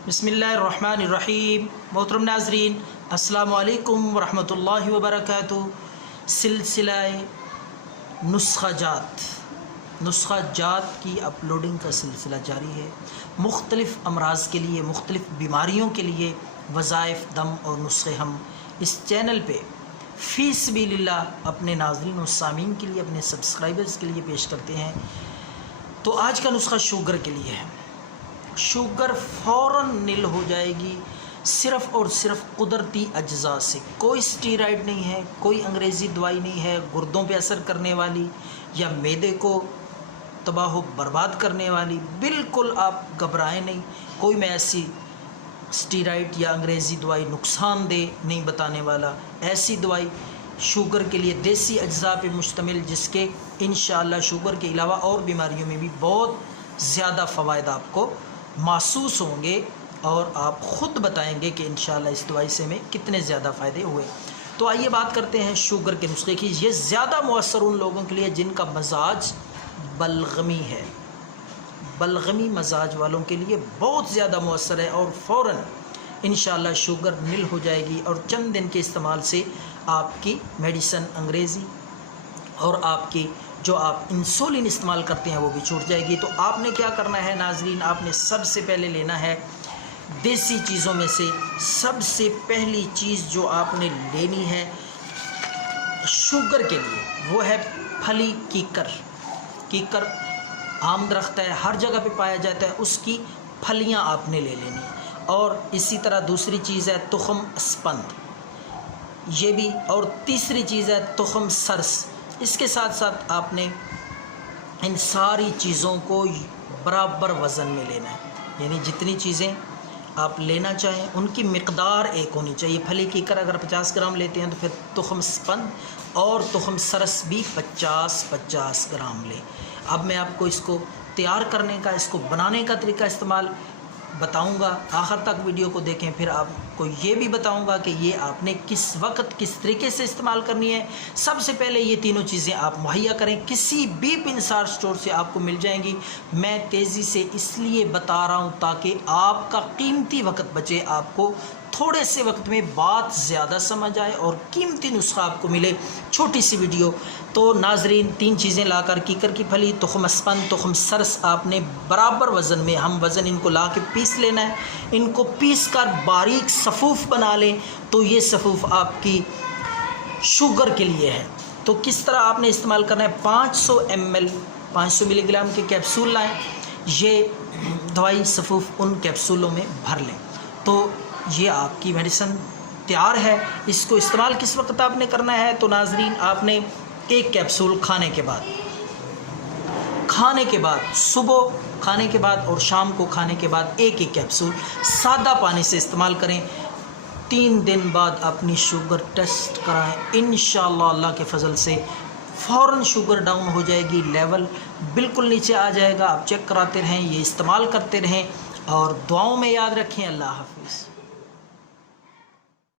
बिस्मिल्लाहिर्रहमानिर्रहीम। मोहतरम नाज़रीन, अस्सलामु अलैकुम वरहमतुल्लाहि वबरकातुहू। सिलसिला नुस्ख़ाजात की अपलोडिंग का सिलसिला जारी है। मुख्तलिफ़ अमराज़ के लिए, मुख्तलिफ़ बीमारियों के लिए वज़ाइफ, दम और नुस्खे हम इस चैनल पे फ़ी सबीलिल्लाह अपने नाज़रीन और सामीन के लिए, अपने सब्सक्राइबर्स के लिए पेश करते हैं। तो आज का नुस्खा शुगर के लिए है। शुगर फ़ौरन नील हो जाएगी सिर्फ़ और सिर्फ कुदरती अज्जा से। कोई स्टीरॉइड नहीं है, कोई अंग्रेज़ी दवाई नहीं है गुर्दों पे असर करने वाली या मैदे को तबाह बर्बाद करने वाली। बिल्कुल आप घबराएं नहीं, कोई मैं ऐसी स्टीरॉइड या अंग्रेज़ी दवाई नुकसानदेह नहीं बताने वाला। ऐसी दवाई शुगर के लिए देसी अज्जा पे मुश्तमिल, जिसके इंशाअल्लाह शुगर के अलावा और बीमारियों में भी बहुत ज़्यादा फ़वाइद आपको महसूस होंगे और आप ख़ुद बताएंगे कि इंशाअल्लाह इस दवाई से हमें कितने ज़्यादा फ़ायदे हुए। तो आइए बात करते हैं शुगर के नुस्खे की। ये ज़्यादा मुअस्सर उन लोगों के लिए जिनका मजाज बलगमी है। बलगमी मजाज वालों के लिए बहुत ज़्यादा मुअस्सर है और फ़ौरन इंशाअल्लाह शुगर नील हो जाएगी और चंद दिन के इस्तेमाल से आपकी मेडिसन अंग्रेज़ी और आपकी जो आप इंसुलिन इस्तेमाल करते हैं वो भी छूट जाएगी। तो आपने क्या करना है नाज़रीन, आपने सबसे पहले लेना है देसी चीज़ों में से सबसे पहली चीज़ जो आपने लेनी है शुगर के लिए, वो है फली कीकर। कीकर आम दरख्त है, हर जगह पे पाया जाता है, उसकी फलियां आपने ले लेनी। और इसी तरह दूसरी चीज़ है तुखम स्पंद, ये भी। और तीसरी चीज़ है तुखम सरस। इसके साथ साथ आपने इन सारी चीज़ों को बराबर वज़न में लेना है, यानी जितनी चीज़ें आप लेना चाहें उनकी मिक़दार एक होनी चाहिए। फली कीकर अगर 50 ग्राम लेते हैं तो फिर तुखम स्पंद और तुखम सरस भी 50-50 ग्राम लें। अब मैं आपको इसको तैयार करने का, इसको बनाने का तरीका इस्तेमाल बताऊंगा। आखिर तक वीडियो को देखें, फिर आपको ये भी बताऊंगा कि ये आपने किस वक्त किस तरीके से इस्तेमाल करनी है। सबसे पहले ये तीनों चीज़ें आप मुहैया करें, किसी भी पिनसार स्टोर से आपको मिल जाएंगी। मैं तेज़ी से इसलिए बता रहा हूँ ताकि आपका कीमती वक्त बचे, आपको थोड़े से वक्त में बात ज़्यादा समझ आए और कीमती नुस्खा आपको मिले। छोटी सी वीडियो। तो नाजरीन, तीन चीज़ें लाकर, कीकर की फली, तुखम स्पंद, तुखम सरस, आपने बराबर वज़न में, हम वज़न इनको ला के पीस लेना है। इनको पीस कर बारीक सफ़ूफ़ बना लें। तो ये सफ़ूफ़ आपकी शुगर के लिए है। तो किस तरह आपने इस्तेमाल करना है, 500 मिलीग्राम के कैप्सूल लाएँ। ये दवाई सफ़ूफ़ उन कैप्सूलों में भर लें। तो ये आपकी मेडिसिन तैयार है। इसको इस्तेमाल किस वक्त आपने करना है, तो नाजरीन आपने एक कैप्सूल खाने के बाद, सुबह खाने के बाद और शाम को खाने के बाद एक कैप्सूल सादा पानी से इस्तेमाल करें। 3 दिन बाद अपनी शुगर टेस्ट कराएं। इंशाअल्लाह अल्लाह के फजल से फ़ौरन शुगर डाउन हो जाएगी, लेवल बिल्कुल नीचे आ जाएगा। आप चेक कराते रहें, ये इस्तेमाल करते रहें और दुआओं में याद रखें। अल्लाह हाफ़िज़।